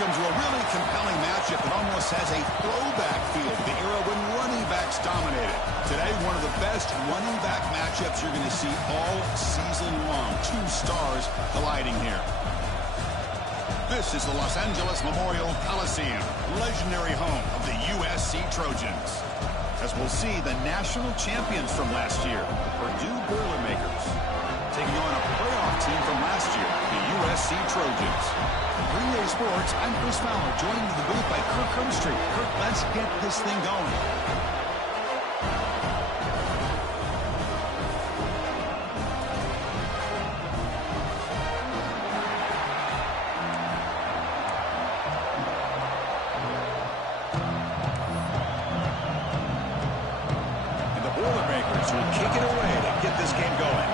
welcome to a really compelling matchup that almost has a throwback feel to the era when running backs dominated. Today, one of the best running back matchups you're going to see all season long. Two stars colliding here. This is the Los Angeles Memorial Coliseum, legendary home of the USC Trojans. As we'll see, the national champions from last year, Purdue Boilermakers, taking on a playoff team from last year, the USC Trojans. Green Day Sports, I'm Chris Fowler, joined in the booth by Kirk Herbstreit. Kirk, let's get this thing going. And the Boilermakers will kick it away to get this game going.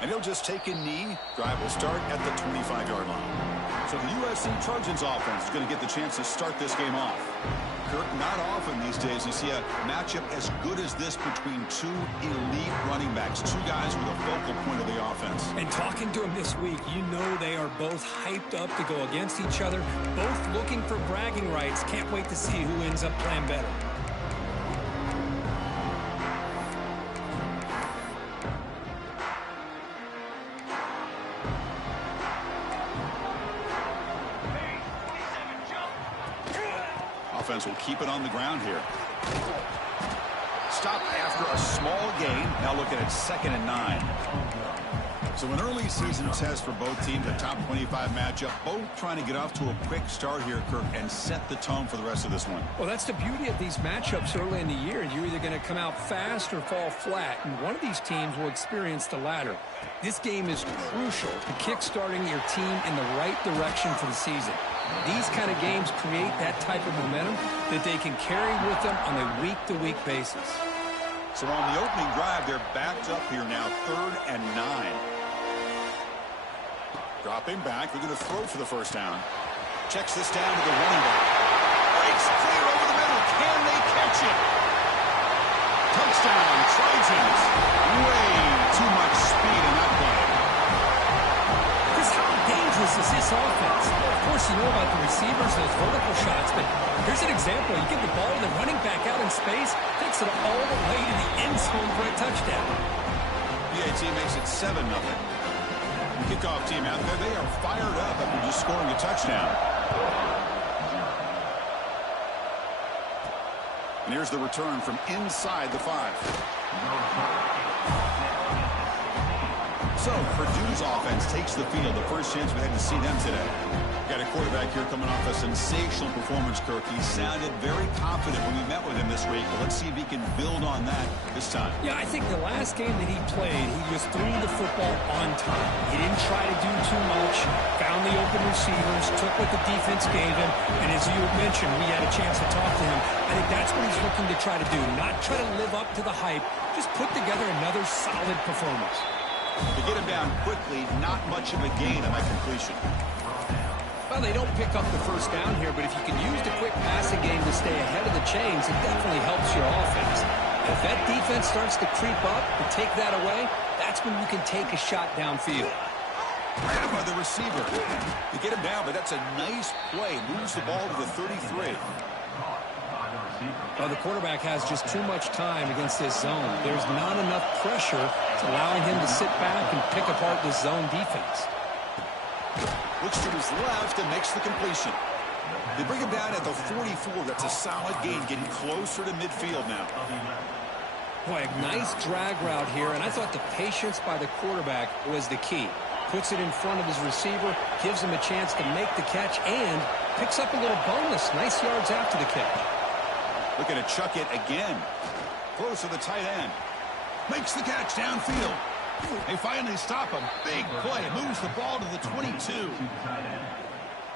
And he'll just take a knee. Drive will start at the 25-yard line. So the USC Trojans offense is going to get the chance to start this game off. Kirk, not often these days you see a matchup as good as this between two elite running backs, two guys with a focal point of the offense. And talking to them this week, you know they are both hyped up to go against each other, both looking for bragging rights. Can't wait to see who ends up playing better. Offense will keep it on the ground here. Stop after a small gain. Now looking at 2nd and 9. So an early season test for both teams, a top 25 matchup. Both trying to get off to a quick start here, Kirk, and set the tone for the rest of this one. Well, that's the beauty of these matchups early in the year. You're either going to come out fast or fall flat, and one of these teams will experience the latter. This game is crucial to kick-starting your team in the right direction for the season. These kind of games create that type of momentum that they can carry with them on a week-to-week basis. So on the opening drive, they're backed up here now, 3rd and 9. Dropping back, they're going to throw for the first down. Checks this down to the running back. Breaks clear over the middle. Can they catch it? Touchdown, Trojans. Way too much speed in that play. How dangerous is this offense? Well, of course, you know about the receivers, those vertical shots, but here's an example. You get the ball to the running back out in space, takes it all the way to the end zone for a touchdown. PAT makes it 7-0. Kickoff team out there, they are fired up after just scoring a touchdown. And here's the return from inside the 5. So Purdue's offense takes the field. The first chance we had to see them today. Got a quarterback here coming off a sensational performance, Kirk. He sounded very confident when we met with him this week. But let's see if he can build on that this time. Yeah, I think the last game that he played, he just threw the football on time. He didn't try to do too much, found the open receivers, took what the defense gave him, and as you mentioned, we had a chance to talk to him. I think that's what he's looking to try to do, not try to live up to the hype, just put together another solid performance. To get him down quickly, not much of a gain on that completion. Well, they don't pick up the first down here, but if you can use the quick passing game to stay ahead of the chains, it definitely helps your offense. If that defense starts to creep up and take that away, that's when you can take a shot downfield. Right by the receiver. You get him down, but that's a nice play. Moves the ball to the 33. Well, the quarterback has just too much time against this zone. There's not enough pressure to allowing him to sit back and pick apart this zone defense. Looks to his left and makes the completion. They bring him down at the 44. That's a solid gain, getting closer to midfield now. Boy, a nice drag route here, and I thought the patience by the quarterback was the key. Puts it in front of his receiver, gives him a chance to make the catch, and picks up a little bonus. Nice yards after the catch. Looking to chuck it again. Close to the tight end. Makes the catch downfield. They finally stop him. Big play. Moves the ball to the 22.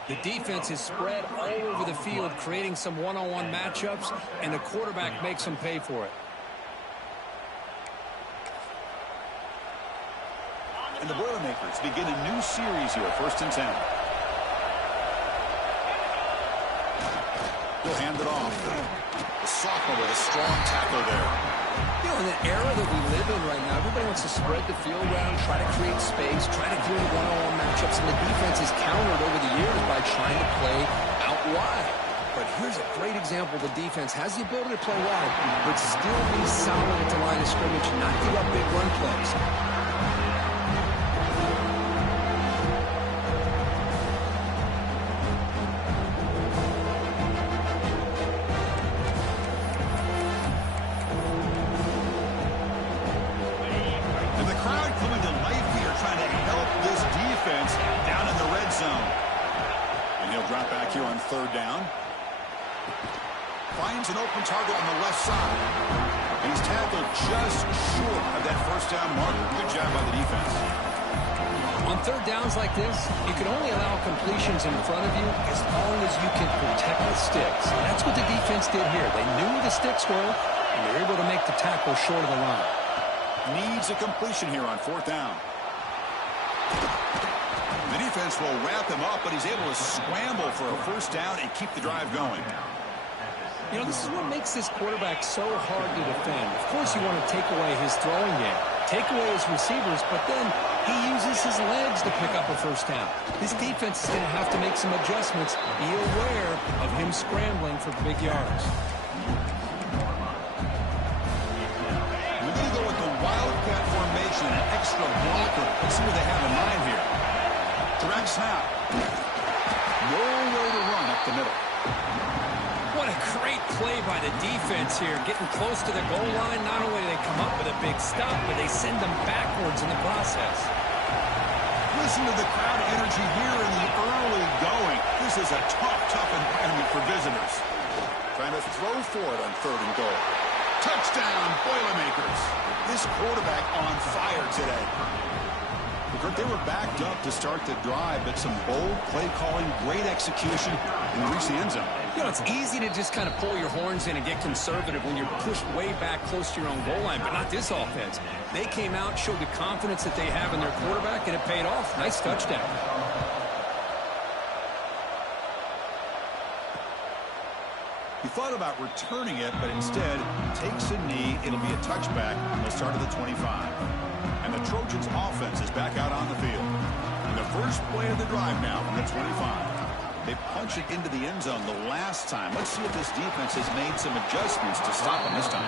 The defense is spread all over the field, creating some one-on-one matchups, and the quarterback makes them pay for it. And the Boilermakers begin a new series here, 1st and 10. He'll hand it off. The sophomore with a strong tackle there. You know, in the era that we live in right now, everybody wants to spread the field around, try to create space, try to create one-on-one matchups, and the defense has countered over the years by trying to play out wide. But here's a great example. The defense has the ability to play wide, but still be solid at the line of scrimmage, not give up big run plays. Drop back here on third down. Finds an open target on the left side. And he's tackled just short of that first down marker. Good job by the defense. On third downs like this, you can only allow completions in front of you as long as you can protect the sticks. That's what the defense did here. They knew the sticks were, and they were able to make the tackle short of the line. Needs a completion here on fourth down. The defense will wrap him up, but he's able to scramble for a first down and keep the drive going. You know, this is what makes this quarterback so hard to defend. Of course, you want to take away his throwing game, take away his receivers, but then he uses his legs to pick up a first down. This defense is going to have to make some adjustments. Be aware of him scrambling for big yards. We're going to go with the wildcat formation, an extra blocker. Let's see what they have in mind here. Direct snap. Nowhere to run up the middle. What a great play by the defense here. Getting close to the goal line, not only do they come up with a big stop, but they send them backwards in the process. Listen to the crowd energy here in the early going. This is a tough environment for visitors. Trying to throw for it on third and goal. Touchdown, Boilermakers. This quarterback on fire today. They were backed up to start the drive, but some bold play calling, great execution, and they reached the end zone. You know, it's easy to just kind of pull your horns in and get conservative when you're pushed way back close to your own goal line, but not this offense. They came out, showed the confidence that they have in their quarterback, and it paid off. Nice touchdown. He thought about returning it, but instead takes a knee. It'll be a touchback, and they'll start at the 25. And the Trojans' offense is back out on the field. And the first play of the drive now from the 25. They punch it into the end zone the last time. Let's see if this defense has made some adjustments to stop them this time.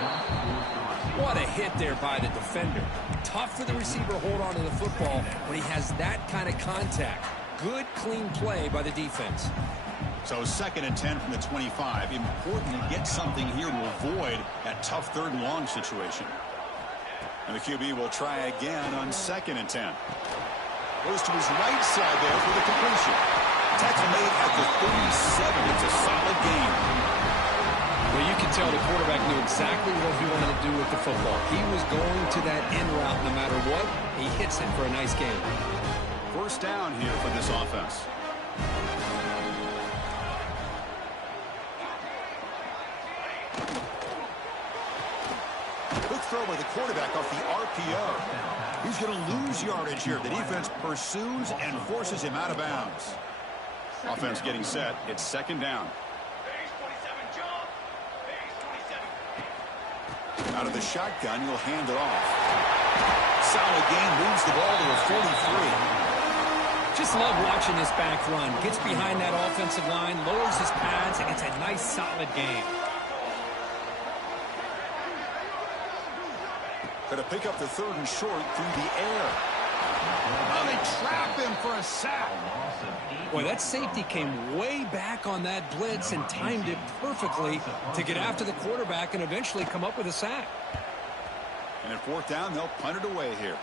What a hit there by the defender. Tough for the receiver to hold on to the football when he has that kind of contact. Good, clean play by the defense. So 2nd and 10 from the 25. Important to get something here to avoid that tough third and long situation. And the QB will try again on 2nd and 10. Goes to his right side there for the completion. Tackle made at the 37. It's a solid game. Well, you can tell the quarterback knew exactly what he wanted to do with the football. He was going to that end route no matter what. He hits it for a nice game. First down here for this offense. Quick throw by the quarterback off the RPO. He's going to lose yardage here. The defense pursues and forces him out of bounds. Offense getting set. It's 2nd down. Out of the shotgun, he'll hand it off. Solid gain, moves the ball to a 43. Just love watching this back run. Gets behind that offensive line, lowers his pads, and gets a nice solid gain. Going to pick up the 3rd and short through the air. Oh, they trap him for a sack. Boy, that safety came way back on that blitz and timed it perfectly to get after the quarterback and eventually come up with a sack. And at 4th down, they'll punt it away here.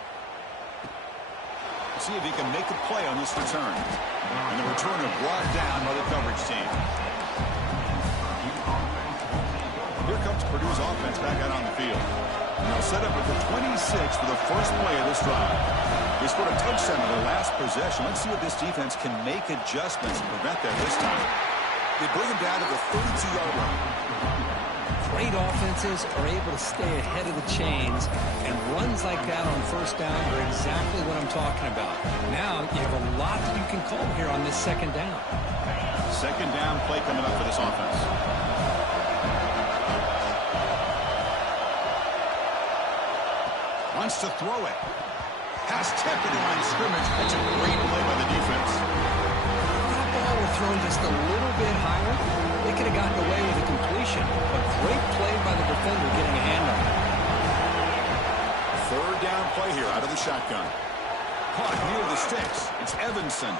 See if he can make a play on this return. And the return is brought down by the coverage team. Here comes Purdue's offense back out on the field. And they'll set up at the 26 for the first play of this drive. They scored a touchdown in their last possession. Let's see if this defense can make adjustments and prevent that this time. They bring him down to the 32-yard line. Great offenses are able to stay ahead of the chains, and runs like that on first down are exactly what I'm talking about. Now you have a lot that you can call here on this 2nd down. 2nd down play coming up for this offense. Wants to throw it. Has tipped at the line of scrimmage. It's a great play by the defense. If that ball were thrown just a little bit higher, they could have gotten away with a completion. But great play by the defender getting a hand on it. Third down play here out of the shotgun. Caught near the sticks. It's Evanson.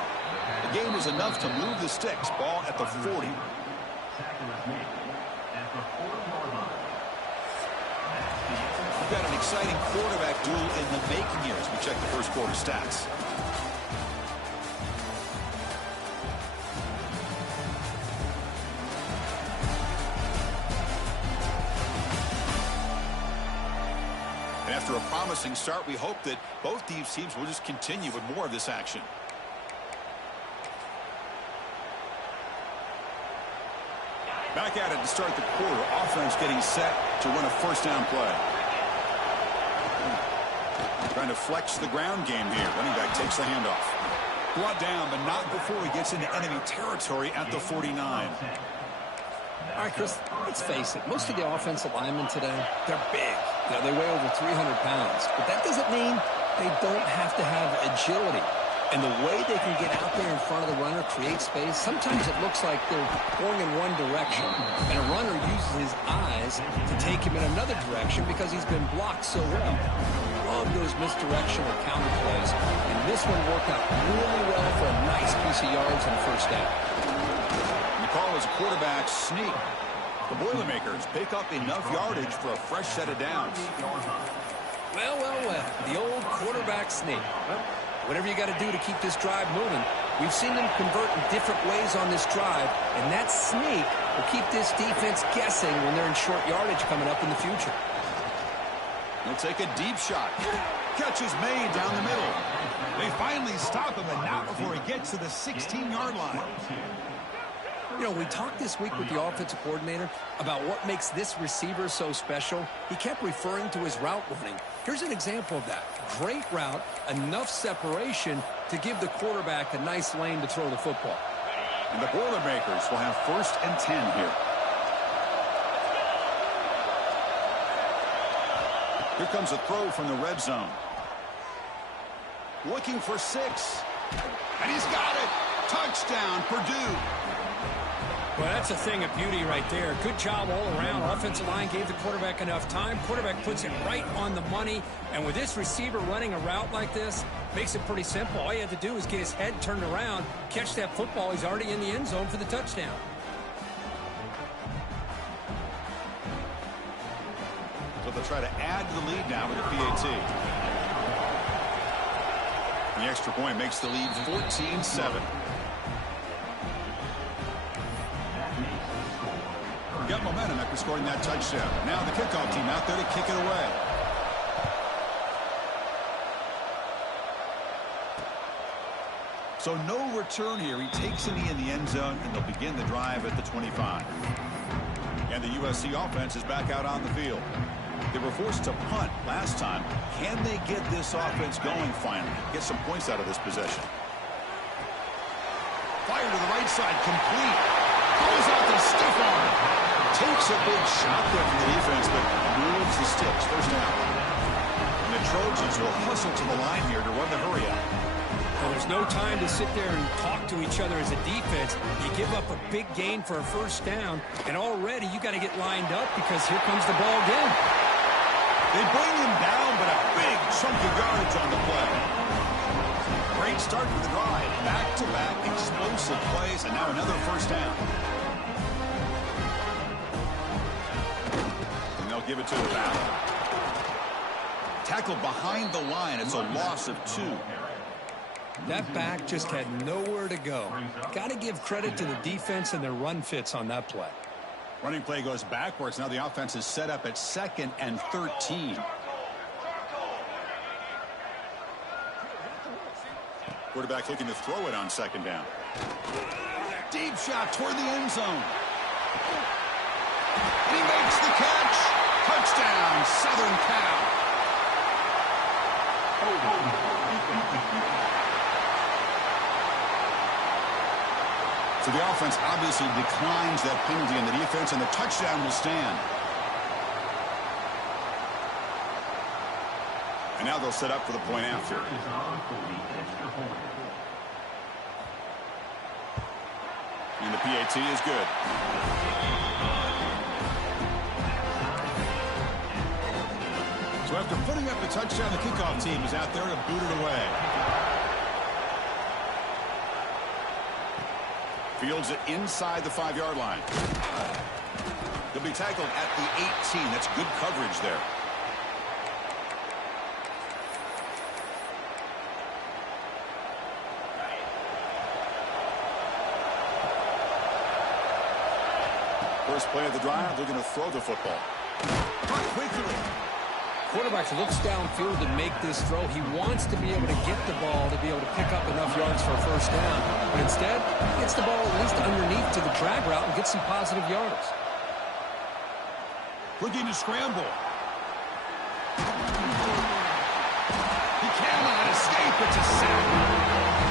The gain is enough to move the sticks. Ball at the 40. We've got an exciting quarterback duel in the making here as we check the first quarter stats. And after a promising start, we hope that both these teams will just continue with more of this action. Back at it to start the quarter. Offense getting set to run a first down play. Trying to flex the ground game here. Running back takes the handoff. Brought down, but not before he gets into enemy territory at the 49. All right, Chris, let's face it. Most of the offensive linemen today, they're big. You know, they weigh over 300 pounds. But that doesn't mean they don't have to have agility. And the way they can get out there in front of the runner, create space, sometimes it looks like they're going in one direction. And a runner uses his eyes to take him in another direction because he's been blocked so well. Love those misdirection or counter plays. And this one worked out really well for a nice piece of yards and a first down. The call is a quarterback sneak. The Boilermakers pick up enough yardage for a fresh set of downs. Well, well, well. The old quarterback sneak. Well, whatever you got to do to keep this drive moving. We've seen them convert in different ways on this drive, and that sneak will keep this defense guessing when they're in short yardage coming up in the future. He'll take a deep shot. Catch is made down the middle. They finally stop him, and not before he gets to the 16-yard line. You know, we talked this week with the offensive coordinator about what makes this receiver so special. He kept referring to his route running. Here's an example of that. Great route, enough separation to give the quarterback a nice lane to throw the football. And the Boilermakers will have 1st and 10 here. Here comes a throw from the red zone. Looking for 6. And he's got it. Touchdown, Purdue. Well, that's a thing of beauty right there. Good job all around. Offensive line gave the quarterback enough time. Quarterback puts it right on the money. And with this receiver running a route like this, makes it pretty simple. All you have to do is get his head turned around, catch that football. He's already in the end zone for the touchdown. So they'll try to add to the lead now with a PAT. The extra point makes the lead 14-7. Got momentum after scoring that touchdown. Now the kickoff team out there to kick it away. So no return here. He takes a knee in the end zone, and they'll begin the drive at the 25. And the USC offense is back out on the field. They were forced to punt last time. Can they get this offense going finally? Get some points out of this possession. Fire to the right side, complete. Goes out the stiff arm. Takes a big shot there from the defense, but moves the sticks. First down. And the Trojans will hustle to the line here to run the hurry up. Well, there's no time to sit there and talk to each other as a defense. You give up a big gain for a first down, and already you got to get lined up because here comes the ball again. They bring him down, but a big chunk of yardage on the play. Great start for the drive. Back-to-back explosive plays, and now another first down. And they'll give it to the back. Tackled behind the line. It's a loss of 2. That back just had nowhere to go. Got to give credit to the defense and their run fits on that play. Running play goes backwards. Now the offense is set up at 2nd and 13. Quarterback looking to throw it on 2nd down. Deep shot toward the end zone. He makes the catch. Touchdown, Southern Cal. So the offense obviously declines that penalty in the defense, and the touchdown will stand. Now they'll set up for the point after. And the PAT is good. So after putting up the touchdown, the kickoff team is out there to boot it away. Fields it inside the 5-yard line. He'll be tackled at the 18. That's good coverage there. First play of the drive, they're going to throw the football. Quickly. Quarterback looks downfield to make this throw. He wants to be able to get the ball to be able to pick up enough yards for a first down. But instead, he gets the ball at least underneath to the drag route and gets some positive yards. Looking to scramble. He cannot escape. It's a sack.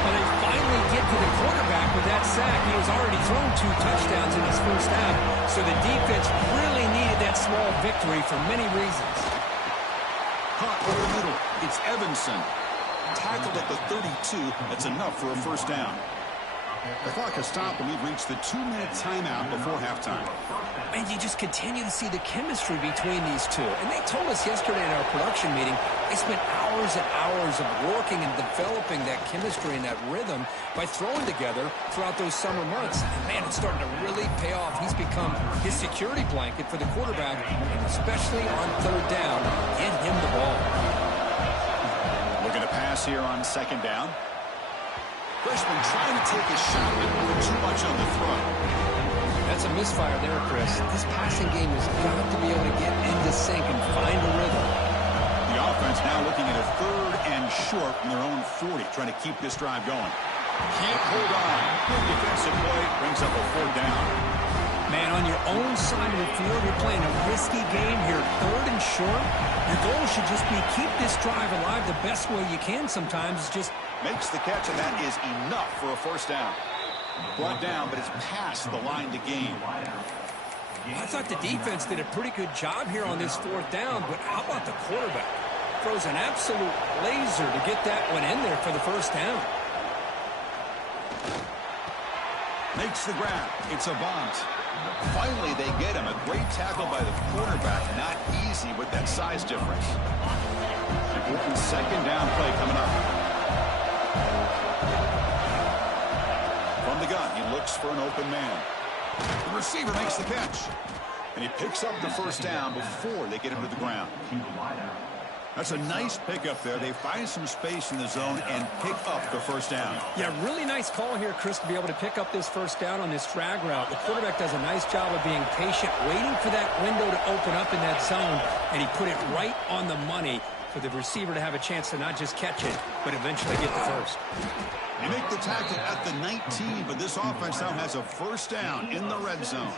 Well, they finally get to the quarterback with that sack. He has already thrown 2 touchdowns in his first half, so the defense really needed that small victory for many reasons. Caught over the middle. It's Evanson. Tackled at the 32. That's enough for a first down. The clock has stopped, and we've reached the 2-minute timeout before halftime. And you just continue to see the chemistry between these two. And they told us yesterday in our production meeting, they spent hours and hours of working and developing that chemistry and that rhythm by throwing together throughout those summer months. And, man, it's starting to really pay off. He's become his security blanket for the quarterback, and especially on third down, get him the ball. Looking to pass here on second down. Freshman trying to take a shot, but too much on the throw. That's a misfire there, Chris. This passing game has got to be able to get into sync and find a rhythm. The offense now looking at a 3rd and short from their own 40, trying to keep this drive going. Can't hold on. Good defensive play, brings up a 4th down. Man, on your own side of the field, you're playing a risky game here, 3rd and short. Your goal should just be keep this drive alive the best way you can sometimes. Just makes the catch, and that is enough for a first down. Brought down, but it's past the line to gain. I thought the defense did a pretty good job here on this 4th down, but how about the quarterback? Throws an absolute laser to get that one in there for the first down. Makes the grab. It's a bunt. Finally, they get him. A great tackle by the quarterback. Not easy with that size difference. Important second down play coming up. From the gun, he looks for an open man. The receiver makes the catch. And he picks up the first down before they get him to the ground. That's a nice pickup there. They find some space in the zone and pick up the first down. Yeah, really nice call here, Chris, to be able to pick up this first down on this drag route. The quarterback does a nice job of being patient, waiting for that window to open up in that zone, and he put it right on the money for the receiver to have a chance to not just catch it, but eventually get the first. They make the tackle at the 19, but this offense now has a first down in the red zone.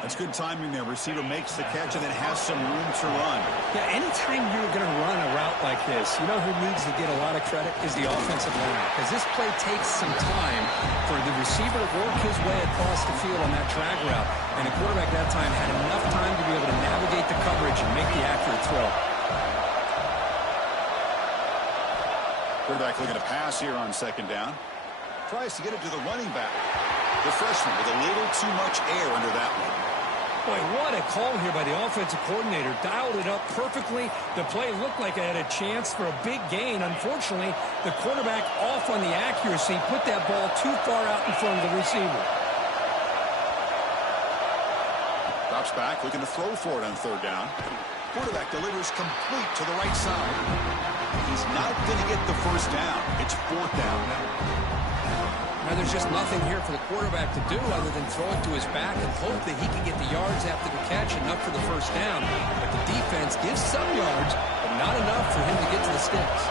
That's good timing there. Receiver makes the catch and then has some room to run. Yeah, anytime you're going to run a route like this, you know who needs to get a lot of credit is the offensive line, because this play takes some time for the receiver to work his way across the field on that drag route, and the quarterback that time had enough time to be able to navigate the coverage and make the accurate throw. Quarterback looking to pass here on second down. Tries to get it to the running back. The freshman with a little too much air under that one. Boy, what a call here by the offensive coordinator. Dialed it up perfectly. The play looked like it had a chance for a big gain. Unfortunately, the quarterback off on the accuracy, put that ball too far out in front of the receiver. Drops back, looking to throw for it on third down. Quarterback delivers complete to the right side. He's not going to get the first down. It's 4th down. Now, there's just nothing here for the quarterback to do other than throw it to his back and hope that he can get the yards after the catch enough for the first down. But the defense gives some yards, but not enough for him to get to the sticks.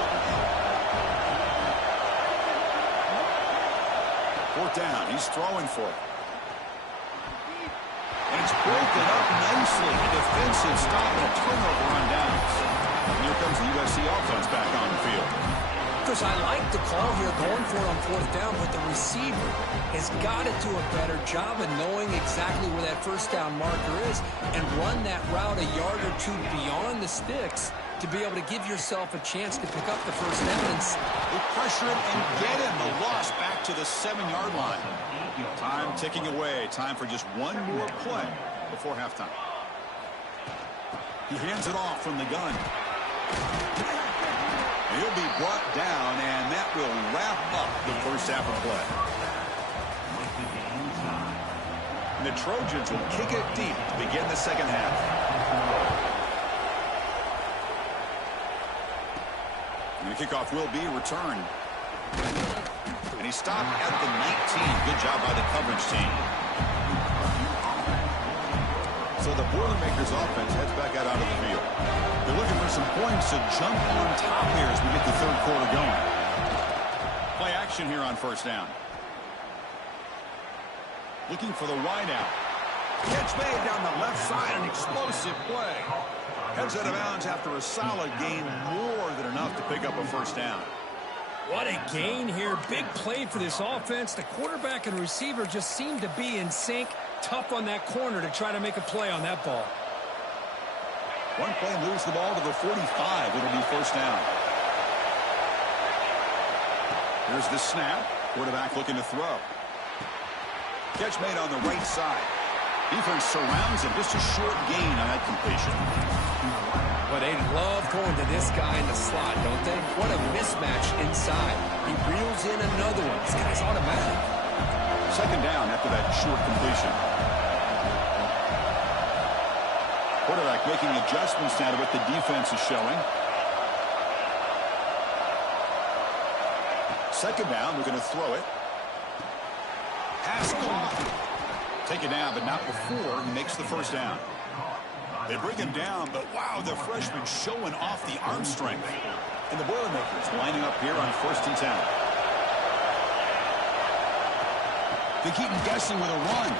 4th down. He's throwing for it. And it's broken up nicely. A defensive stop and a turnover on downs. And here comes the USC offense back on the field. Chris, I like the call here going for it on 4th down, but the receiver has got to do a better job of knowing exactly where that first down marker is and run that route a yard or two beyond the sticks to be able to give yourself a chance to pick up the first down. They pressure him and get him. The loss back to the 7-yard line. Time ticking away. Time for just one more play before halftime. He hands it off from the gun. He'll be brought down, and that will wrap up the first half of play. And the Trojans will kick it deep to begin the second half. And the kickoff will be returned. And he stopped at the 19. Good job by the coverage team. So the Boilermakers offense heads back out onto the field. They're looking for some points to jump on top here as we get the third quarter going. Play action here on first down. Looking for the wide out. Catch made down the left side, an explosive play. Heads out of bounds after a solid gain, more than enough to pick up a first down. What a gain here. Big play for this offense. The quarterback and receiver just seem to be in sync. Tough on that corner to try to make a play on that ball. One play moves the ball to the 45. It'll be first down. Here's the snap. Quarterback looking to throw. Catch made on the right side. Defense surrounds him. Just a short gain on that completion. But they love going to this guy in the slot, don't they? What a mismatch inside. He reels in another one. This guy's automatic. Second down after that short completion. Quarterback making adjustments now to what the defense is showing. Second down, we're going to throw it. Pass caught. Take it down, but not before he makes the first down. They bring him down, but wow, the freshman showing off the arm strength. And the Boilermakers lining up here on 1st and 10. They keep him guessing with a run.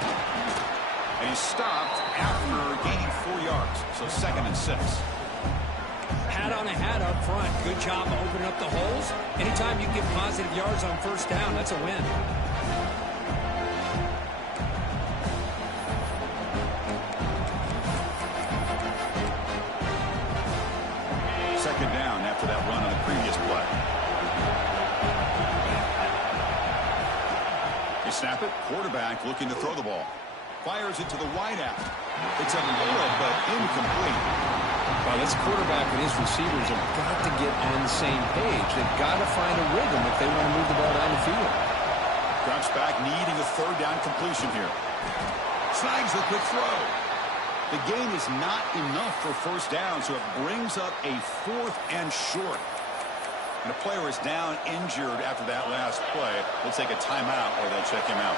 And he's stopped after gaining 4 yards. So 2nd and 6. Hat on a hat up front. Good job of opening up the holes. Anytime you can get positive yards on first down, that's a win. Second down after that run on the previous play. They snap it. Quarterback looking to throw the ball. Fires it to the wideout. It's a little but incomplete. Well, this quarterback and his receivers have got to get on the same page. They've got to find a rhythm if they want to move the ball down the field. Drops back, needing a third down completion here. Snags the quick throw. The gain is not enough for first down, so it brings up a 4th and short. And the player is down injured after that last play. We'll take a timeout or they'll check him out.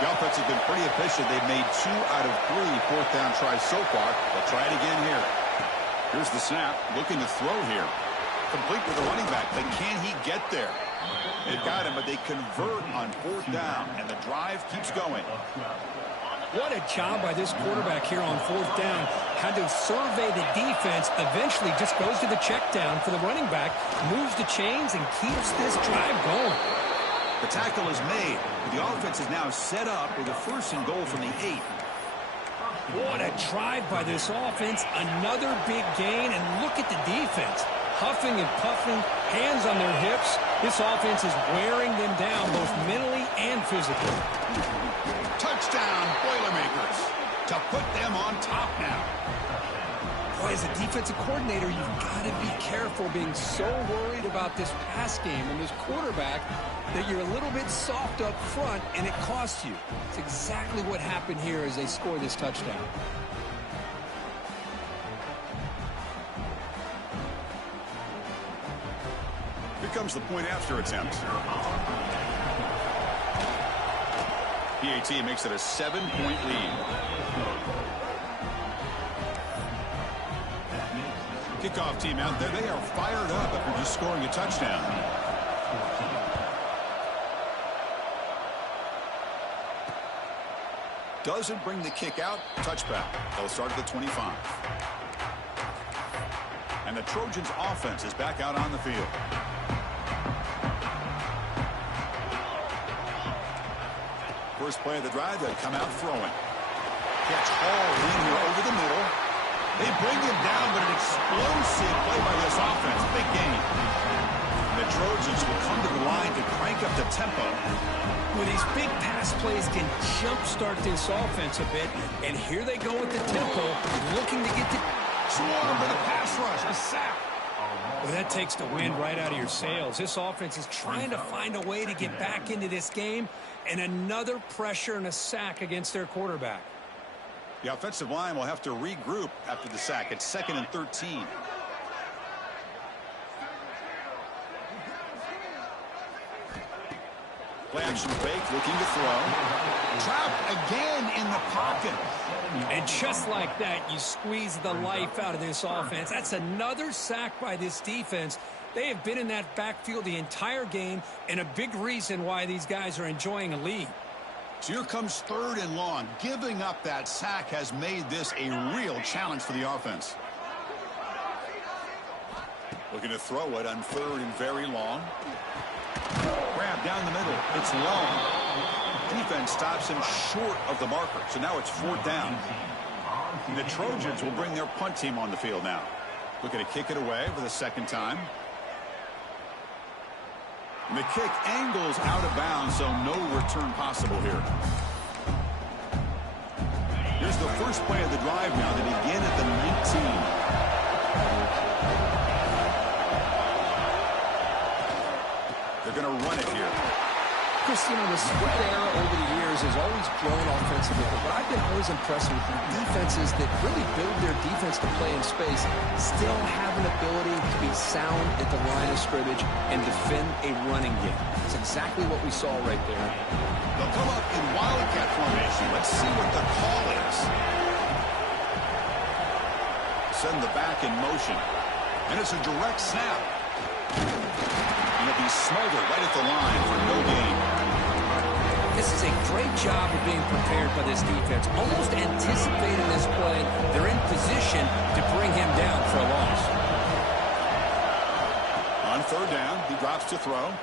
The offense has been pretty efficient. They've made 2 out of 3 4th down tries so far. They'll try it again here. Here's the snap, looking to throw here. Complete with the running back, but can he get there? They've got him, but they convert on 4th down, and the drive keeps going. What a job by this quarterback here on 4th down. Had to survey the defense, eventually just goes to the check down for the running back, moves the chains, and keeps this drive going. The tackle is made. The offense is now set up with a 1st and goal from the 8. What a drive by this offense. Another big gain, and look at the defense. Huffing and puffing, hands on their hips. This offense is wearing them down both mentally and physically. Touchdown, Boilermakers, to put them on top now. Boy, as a defensive coordinator, you've got to be careful being so worried about this pass game and this quarterback that you're a little bit soft up front, and it costs you. It's exactly what happened here as they score this touchdown. Here comes the point after attempt. PAT makes it a 7-point lead. Kickoff team out there. They are fired up after just scoring a touchdown. Doesn't bring the kick out. Touchback. They'll start at the 25. And the Trojans offense is back out on the field. First play of the drive, they come out throwing. Catch hauled in here over the middle. They bring him down, but an explosive play by this offense. Big game. The Trojans will come to the line to crank up the tempo. Well, these big pass plays can jumpstart this offense a bit. And here they go with the tempo, looking to get to... Swarm for the pass rush. A sack. Well, that takes the wind right out of your sails. This offense is trying to find a way to get back into this game. And another pressure and a sack against their quarterback. The offensive line will have to regroup after the sack. It's 2nd and 13. Play action fake, looking to throw. Trapped again in the pocket. And just like that, you squeeze the life out of this offense. That's another sack by this defense. They have been in that backfield the entire game, and a big reason why these guys are enjoying a lead. So here comes 3rd and long. Giving up that sack has made this a real challenge for the offense. Looking to throw it on 3rd and very long. Grab down the middle. It's long. Defense stops him short of the marker. So now it's 4th down. And the Trojans will bring their punt team on the field now. Looking to kick it away for the 2nd time. And the kick angles out of bounds, so no return possible here. Here's the first play of the drive now. They begin at the 19. They're going to run it here. Chris, you know, the spread era over the years has always grown offensively, but I've been always impressed with the defenses that really build their defense to play in space, still have an ability to be sound at the line of scrimmage and defend a running game. That's exactly what we saw right there. They'll come up in wildcat formation. Let's see what the call is. Send the back in motion. And it's a direct snap. And it'll be smothered right at the line for no gain. This is a great job of being prepared by this defense. Almost anticipating this play. They're in position to bring him down for a loss. On 3rd down, he drops to throw.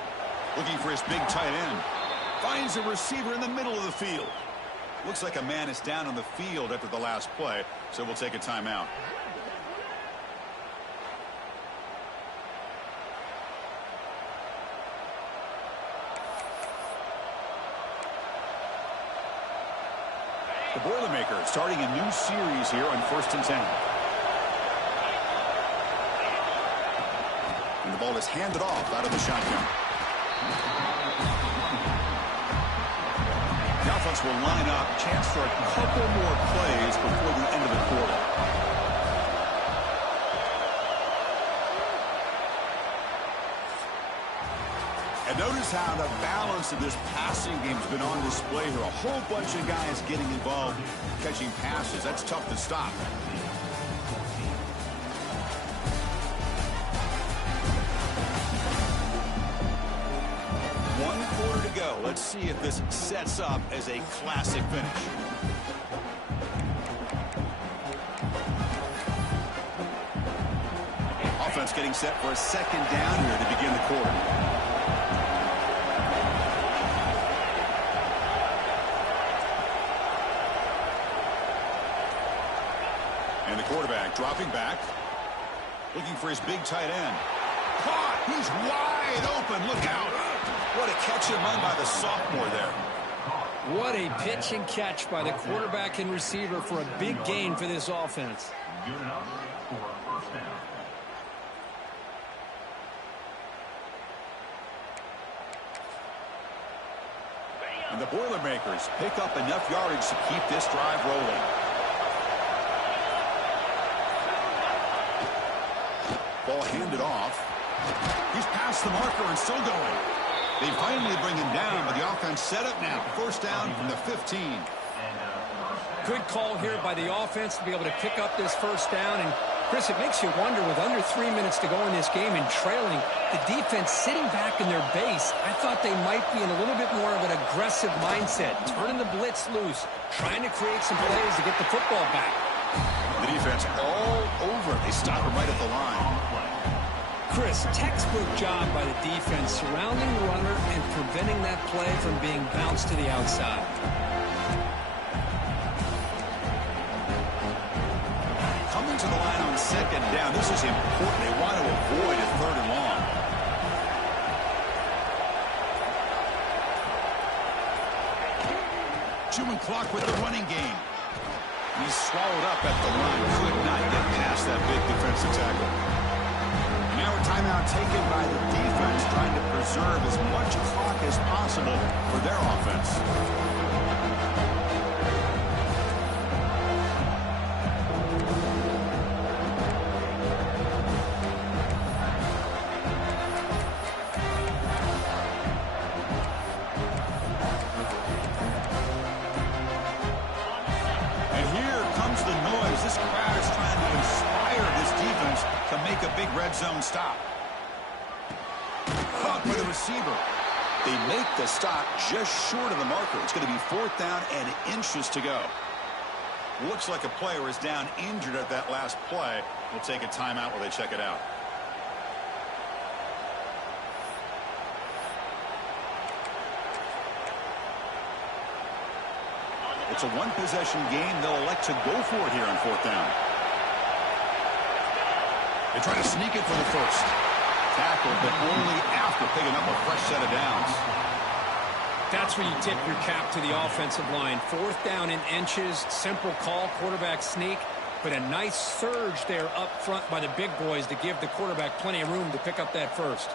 Looking for his big tight end. Finds a receiver in the middle of the field. Looks like a man is down on the field after the last play, so we'll take a timeout. The Boilermakers starting a new series here on 1st and 10. And the ball is handed off out of the shotgun. The offense will line up. Chance for a couple more plays before the end of the quarter. And notice how the balance of this passing game has been on display here. A whole bunch of guys getting involved, catching passes. That's tough to stop. One quarter to go. Let's see if this sets up as a classic finish. Offense getting set for a 2nd down here to begin the quarter. And the quarterback dropping back, looking for his big tight end. Caught! He's wide open. Look out. What a catch and run by the sophomore there. What a pitch and catch by the quarterback and receiver for a big gain for this offense. And the Boilermakers pick up enough yardage to keep this drive rolling. Ball handed off. He's past the marker and still going. They finally bring him down, but the offense set up now. 1st down from the 15. Good call here by the offense to be able to pick up this 1st down. And, Chris, it makes you wonder, with under 3 minutes to go in this game and trailing, the defense sitting back in their base, I thought they might be in a little bit more of an aggressive mindset, turning the blitz loose, trying to create some plays to get the football back. The defense all over. They stop him right at the line. Chris, textbook job by the defense surrounding the runner and preventing that play from being bounced to the outside. Coming to the second down. This is important. They want to avoid a 3rd and long. Chewing clock with the running game. He's swallowed up at the line. Could not get past that big defensive tackle. Now a timeout taken by the defense, trying to preserve as much clock as possible for their offense. Red zone stop. Caught by the receiver. They make the stop just short of the marker. It's going to be 4th down and inches to go. Looks like a player is down injured at that last play. We'll take a timeout while they check it out. It's a one-possession game. They'll elect to go for it here on 4th down. They try to sneak it for the first. Tackle, but only after picking up a fresh set of downs. That's where you tip your cap to the offensive line. 4th down in inches. Simple call, quarterback sneak. But a nice surge there up front by the big boys to give the quarterback plenty of room to pick up that first.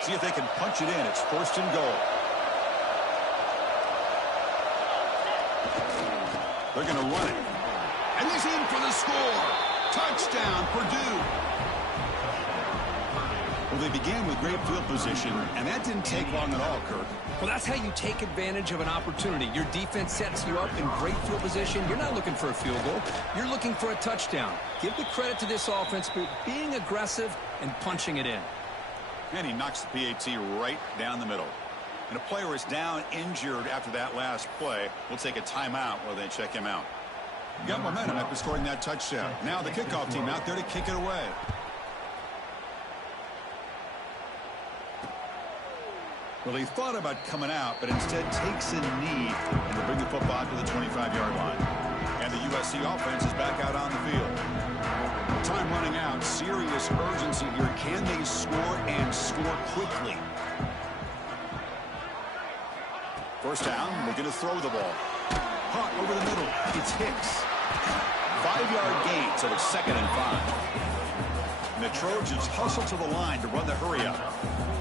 See if they can punch it in. It's 1st and goal. They're going to run it. And he's in for the score. Touchdown, Purdue. Well, they began with great field position, and that didn't take long at all, Kirk. Well, that's how you take advantage of an opportunity. Your defense sets you up in great field position. You're not looking for a field goal. You're looking for a touchdown. Give the credit to this offense for being aggressive and punching it in. And he knocks the PAT right down the middle. And a player is down injured after that last play. We'll take a timeout while they check him out. Got momentum after scoring that touchdown. Now the kickoff team out there to kick it away. Well, he thought about coming out, but instead takes a knee and will bring the football to the 25-yard line. And the USC offense is back out on the field. Time running out. Serious urgency here. Can they score and score quickly? First down, we're going to throw the ball. Caught over the middle. It's Hicks. 5-yard gain, so it's 2nd and 5. And the Trojans hustle to the line to run the hurry up.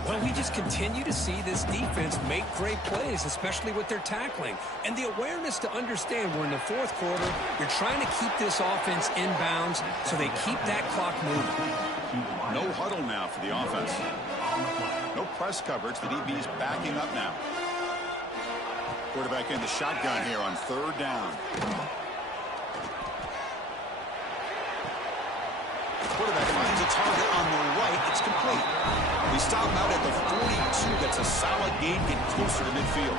Well, we just continue to see this defense make great plays, especially with their tackling. And the awareness to understand we're in the 4th quarter, you're trying to keep this offense in bounds so they keep that clock moving. No huddle now for the offense. No press coverage. The DB's backing up now. Quarterback in the shotgun here on 3rd down. Quarterback finds a target on the right. It's complete. We stop out at the 42. That's a solid gain, getting closer to midfield.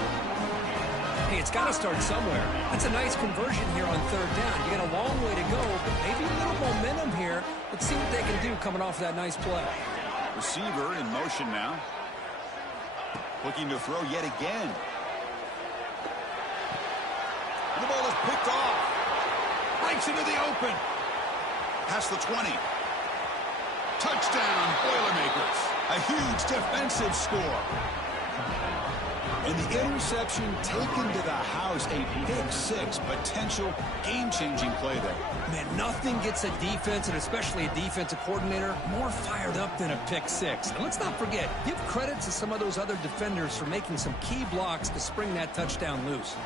Hey, it's got to start somewhere. That's a nice conversion here on 3rd down. You got a long way to go, but maybe a little momentum here. Let's see what they can do coming off that nice play. Receiver in motion now. Looking to throw yet again. The ball is picked off. Breaks into the open. Past the 20. Touchdown, Boilermakers. A huge defensive score. And the interception taken to the house. A pick 6, potential game-changing play there. Man, nothing gets a defense, and especially a defensive coordinator, more fired up than a pick 6. And let's not forget, give credit to some of those other defenders for making some key blocks to spring that touchdown loose.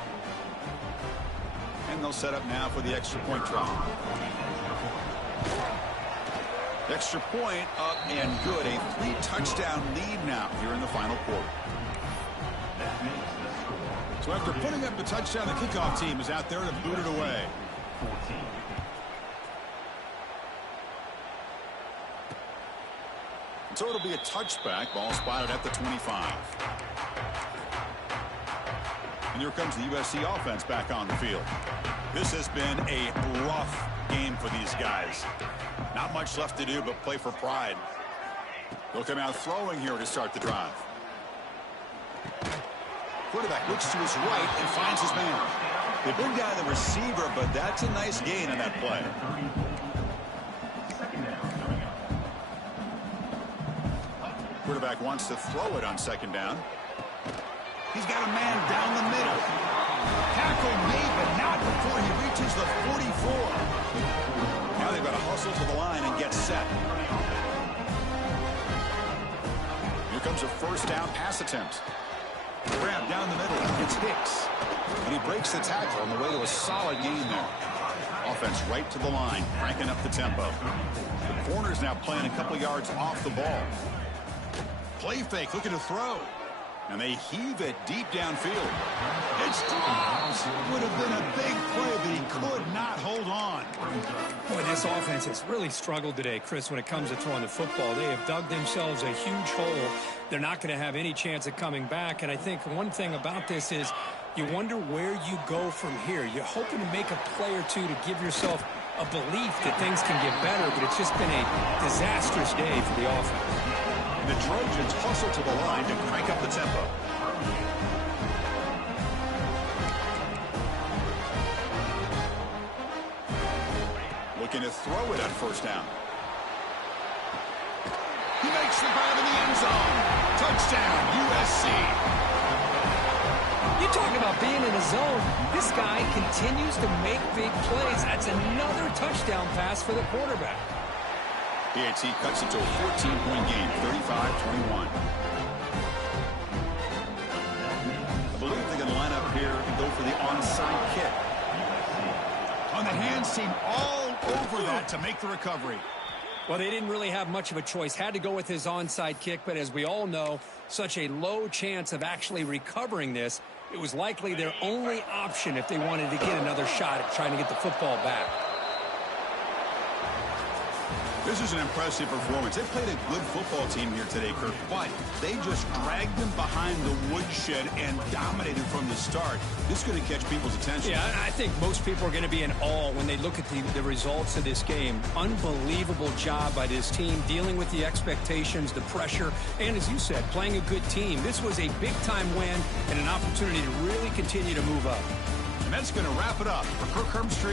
And they'll set up now for the extra point try. Extra point up and good. A 3-touchdown lead now here in the final quarter. So after putting up the touchdown, the kickoff team is out there to boot it away. So it'll be a touchback. Ball spotted at the 25. And here comes the USC offense back on the field. This has been a rough game for these guys. Not much left to do but play for pride. They'll come out throwing here to start the drive. Quarterback looks to his right and finds his man. They bring down the receiver, but that's a nice gain on that play. Quarterback wants to throw it on second down. He's got a man down the middle. Tackle made, but not before he reaches the 44. Now they've got to hustle to the line and get set. Here comes a first down pass attempt. Grab down the middle. It's Hicks. And he breaks the tackle on the way to a solid gain there. Offense right to the line, cranking up the tempo. The corner's now playing a couple yards off the ball. Play fake, looking to throw. And they heave it deep downfield. It's dropped. Would have been a big play, but he could not hold on. Boy, this offense has really struggled today, Chris, when it comes to throwing the football. They have dug themselves a huge hole. They're not going to have any chance of coming back. And I think one thing about this is you wonder where you go from here. You're hoping to make a play or two to give yourself a belief that things can get better, but it's just been a disastrous day for the offense. The Trojans hustle to the line to crank up the tempo. Looking to throw it on first down. He makes the grab in the end zone. Touchdown, USC. You talk about being in a zone. This guy continues to make big plays. That's another touchdown pass for the quarterback. PAT cuts it to a 14-point game, 35-21. I believe they're going to line up here and go for the onside kick. On the hands team all over that to make the recovery. Well, they didn't really have much of a choice. Had to go with his onside kick, but as we all know, such a low chance of actually recovering this. It was likely their only option if they wanted to get another shot at trying to get the football back. This is an impressive performance. They played a good football team here today, Kirk, but they just dragged them behind the woodshed and dominated from the start. This is going to catch people's attention. Yeah, I think most people are going to be in awe when they look at the results of this game. Unbelievable job by this team, dealing with the expectations, the pressure, and as you said, playing a good team. This was a big-time win and an opportunity to really continue to move up. And that's going to wrap it up for Kirk Herbstreit.